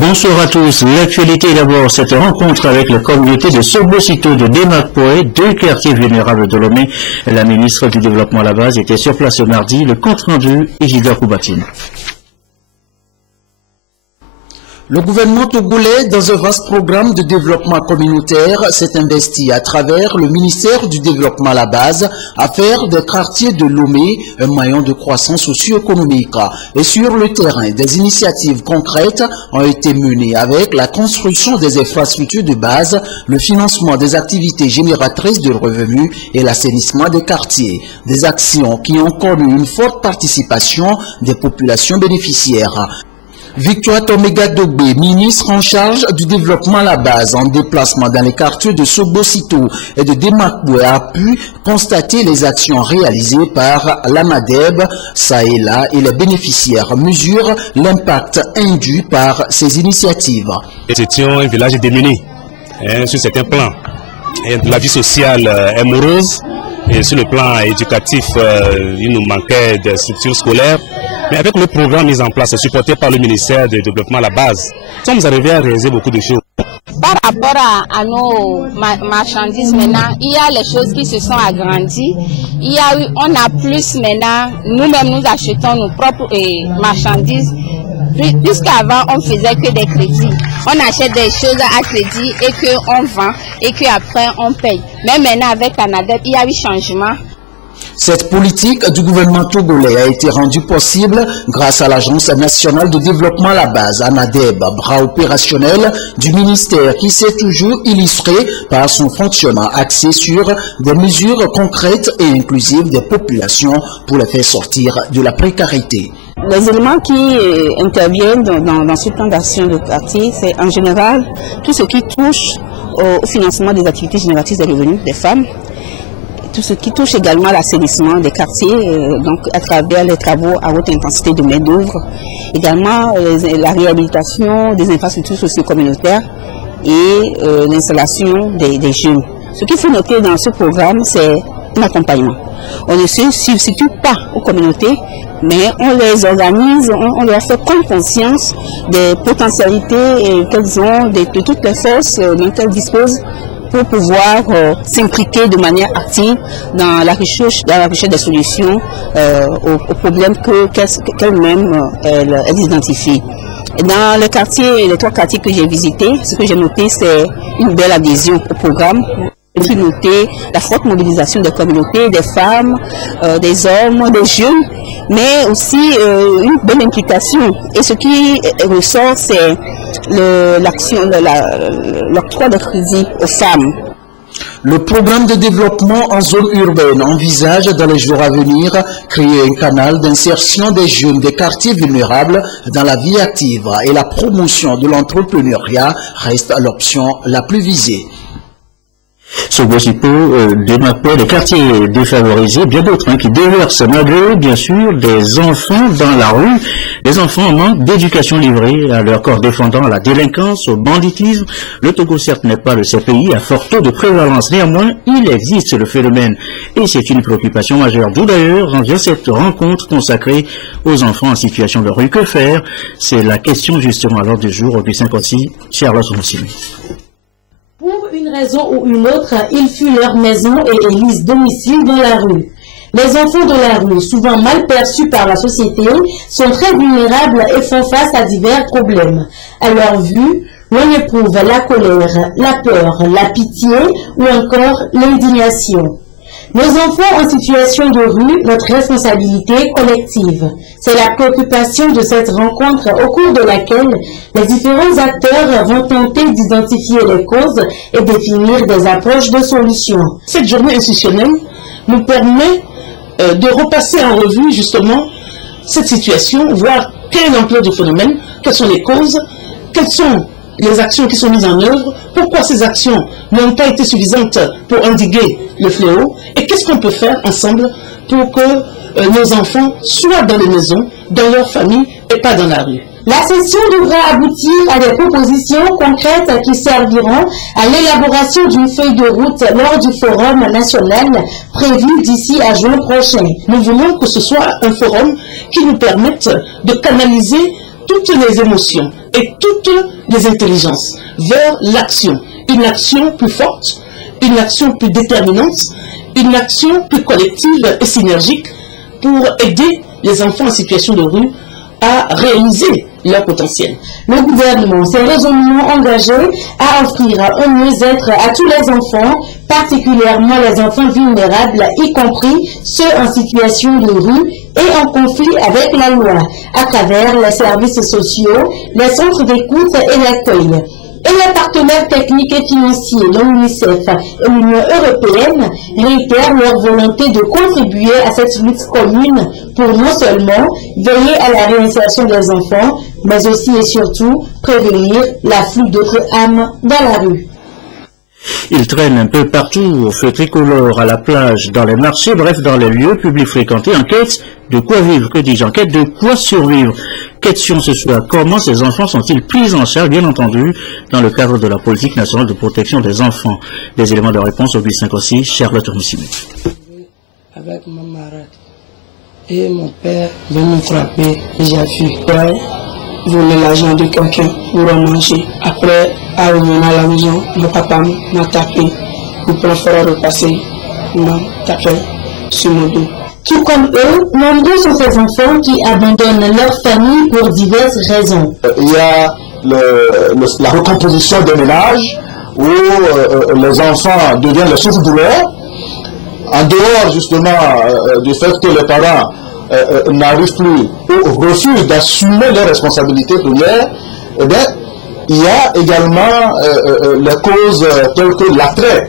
Bonsoir à tous. L'actualité d'abord, cette rencontre avec la communauté de Sobosito de Demakpoé, deux quartiers vulnérables de Lomé. La ministre du Développement à la base était sur place ce mardi. Le compte rendu, Isidore Koubatine. Le gouvernement togolais, dans un vaste programme de développement communautaire, s'est investi à travers le ministère du Développement à la base à faire des quartiers de Lomé un maillon de croissance socio-économique. Et sur le terrain, des initiatives concrètes ont été menées avec la construction des infrastructures de base, le financement des activités génératrices de revenus et l'assainissement des quartiers. Des actions qui ont connu une forte participation des populations bénéficiaires. Victoire Toméga Dogbe, ministre en charge du développement à la base, en déplacement dans les quartiers de Sobosito et de Demakpoé, a pu constater les actions réalisées par l'AMADEB, ça et là, et les bénéficiaires mesurent l'impact induit par ces initiatives. Nous étions un village démuni sur certains plans. La vie sociale est morose et sur le plan éducatif, il nous manquait des structures scolaires. Mais avec le programme mis en place, supporté par le ministère du Développement à la base, nous sommes arrivés à réaliser beaucoup de choses. Par rapport à nos marchandises maintenant, il y a les choses qui se sont agrandies. On a plus maintenant, nous-mêmes nous achetons nos propres marchandises. Puisqu'avant on faisait que des crédits, on achète des choses à crédit et qu'on vend et qu'après on paye. Mais maintenant avec ANADEB, il y a eu changement. Cette politique du gouvernement togolais a été rendue possible grâce à l'Agence nationale de développement à la base, ANADEB, bras opérationnel du ministère qui s'est toujours illustré par son fonctionnement axé sur des mesures concrètes et inclusives des populations pour les faire sortir de la précarité. Les éléments qui interviennent dans ce plan d'action de quartier, c'est en général tout ce qui touche au financement des activités génératrices de revenus des femmes, tout ce qui touche également à l'assainissement des quartiers, donc à travers les travaux à haute intensité de main-d'œuvre, également la réhabilitation des infrastructures socio-communautaires et l'installation des jeunes. Ce qu'il faut noter dans ce programme, c'est un accompagnement. On ne se substitue pas aux communautés, mais on les organise, on leur fait prendre conscience des potentialités qu'elles ont, de toutes les forces dont elles disposent, pour pouvoir s'impliquer de manière active dans la recherche des solutions aux problèmes qu'elles-mêmes elles identifient. Et dans les trois quartiers que j'ai visités, ce que j'ai noté, c'est une belle adhésion au programme. J'ai noté la forte mobilisation des communautés, des femmes, des hommes, des jeunes, mais aussi une bonne implication. Et ce qui ressort, c'est l'octroi de crédit aux femmes. Le programme de développement en zone urbaine envisage dans les jours à venir créer un canal d'insertion des jeunes des quartiers vulnérables dans la vie active et la promotion de l'entrepreneuriat reste l'option la plus visée. Sobosito, Demakpoé, les quartiers défavorisés, bien d'autres qui déversent malgré bien sûr des enfants dans la rue, des enfants en manque d'éducation livrés à leur corps défendant à la délinquance, au banditisme. Le Togo certes n'est pas le seul pays à fort taux de prévalence, néanmoins il existe le phénomène et c'est une préoccupation majeure. D'où d'ailleurs en vient cette rencontre consacrée aux enfants en situation de rue. Que faire? C'est la question justement à l'ordre du jour au P56, Charlotte Roussini. Pour une raison ou une autre, ils fuient leur maison et élisent domicile dans la rue. Les enfants de la rue, souvent mal perçus par la société, sont très vulnérables et font face à divers problèmes. À leur vue, l'on éprouve la colère, la peur, la pitié ou encore l'indignation. Nos enfants en situation de rue, notre responsabilité collective. C'est la préoccupation de cette rencontre au cours de laquelle les différents acteurs vont tenter d'identifier les causes et définir des approches de solutions. Cette journée institutionnelle nous permet de repasser en revue justement cette situation, voir quelle est l'ampleur du phénomène, quelles sont les causes, quelles sont les actions qui sont mises en œuvre, pourquoi ces actions n'ont pas été suffisantes pour endiguer le fléau et qu'est-ce qu'on peut faire ensemble pour que nos enfants soient dans les maisons, dans leur famille et pas dans la rue. La session devra aboutir à des propositions concrètes qui serviront à l'élaboration d'une feuille de route lors du forum national prévu d'ici à juin prochain. Nous voulons que ce soit un forum qui nous permette de canaliser toutes les émotions et toutes les intelligences vers l'action. Une action plus forte, une action plus déterminante, une action plus collective et synergique pour aider les enfants en situation de rue à réaliser leur potentiel. Le gouvernement s'est résolument engagé à offrir un mieux-être à tous les enfants, particulièrement les enfants vulnérables, y compris ceux en situation de rue et en conflit avec la loi, à travers les services sociaux, les centres d'écoute et l'accueil. Et les partenaires techniques et financiers, dont l'UNICEF et l'Union européenne, réitèrent leur volonté de contribuer à cette lutte commune pour non seulement veiller à la réinsertion des enfants, mais aussi et surtout prévenir l'afflux d'autres âmes dans la rue. Ils traînent un peu partout, au feu tricolore, à la plage, dans les marchés, bref, dans les lieux publics fréquentés, en quête de quoi vivre, que dis-je, en quête de quoi survivre. Question ce soir, comment ces enfants sont-ils pris en charge, bien entendu, dans le cadre de la politique nationale de protection des enfants? Des éléments de réponse au 856, Charlotte Roussini. Avec ma marade, et mon père veut me frapper, et j'ai fui. Voler l'argent de quelqu'un pour en manger. Après, à revenir à la maison, mon papa m'a tapé. Mon père fera repasser, m'a tapé sur mon dos. Tout comme eux, nombreux sont ces enfants qui abandonnent leur famille pour diverses raisons. Il y a la recomposition des ménages où les enfants deviennent les souffres-douleurs. En dehors justement du fait que les parents n'arrivent plus ou refusent d'assumer leurs responsabilités premières, eh bien, il y a également les causes telles que l'attrait,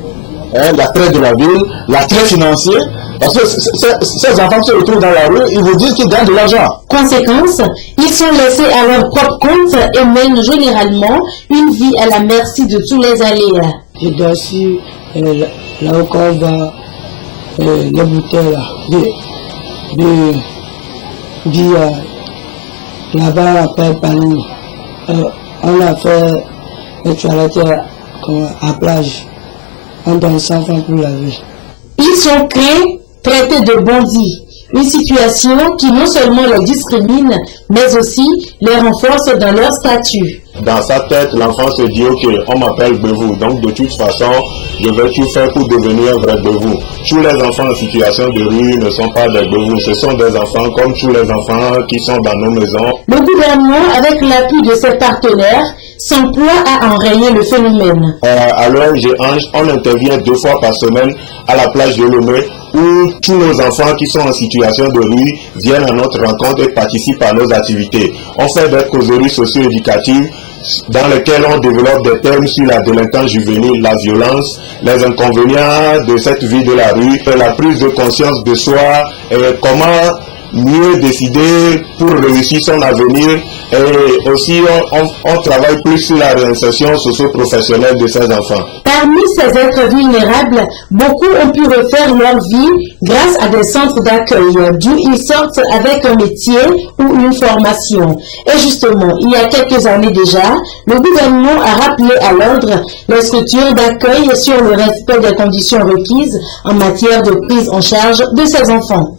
l'attrait de la ville, l'attrait financier, parce que ces enfants se retrouvent dans la rue, ils vous disent qu'ils gagnent de l'argent. Conséquence, ils sont laissés à leur propre compte et mènent généralement une vie à la merci de tous les aléas. Je dois aussi, là où on va, les bouteilles là, là-bas après Paris, on a fait les toilettes à la plage. On donne 100 francs pour laver. Ils sont créés, traités de bandits. Une situation qui non seulement les discrimine, mais aussi les renforce dans leur statut. Dans sa tête, l'enfant se dit, ok, on m'appelle Bevou, donc de toute façon, je vais tout faire pour devenir un vrai Bevou. Tous les enfants en situation de rue ne sont pas des Bevou, ce sont des enfants comme tous les enfants qui sont dans nos maisons. Le gouvernement, avec l'appui de ses partenaires, s'emploie à enrayer le phénomène. À l'ONG-Ange, on intervient 2 fois par semaine à la plage de Lomé, où tous nos enfants qui sont en situation de rue viennent à notre rencontre et participent à nos activités. On fait des causeries socio-éducatives dans lesquelles on développe des thèmes sur la délinquance juvénile, la violence, les inconvénients de cette vie de la rue, la prise de conscience de soi et comment mieux décider pour réussir son avenir, et aussi on travaille plus sur la réinsertion socio-professionnelle de ces enfants. Parmi ces êtres vulnérables, beaucoup ont pu refaire leur vie grâce à des centres d'accueil, d'où ils sortent avec un métier ou une formation. Et justement, il y a quelques années déjà, le gouvernement a rappelé à l'ordre les structures d'accueil sur le respect des conditions requises en matière de prise en charge de ces enfants.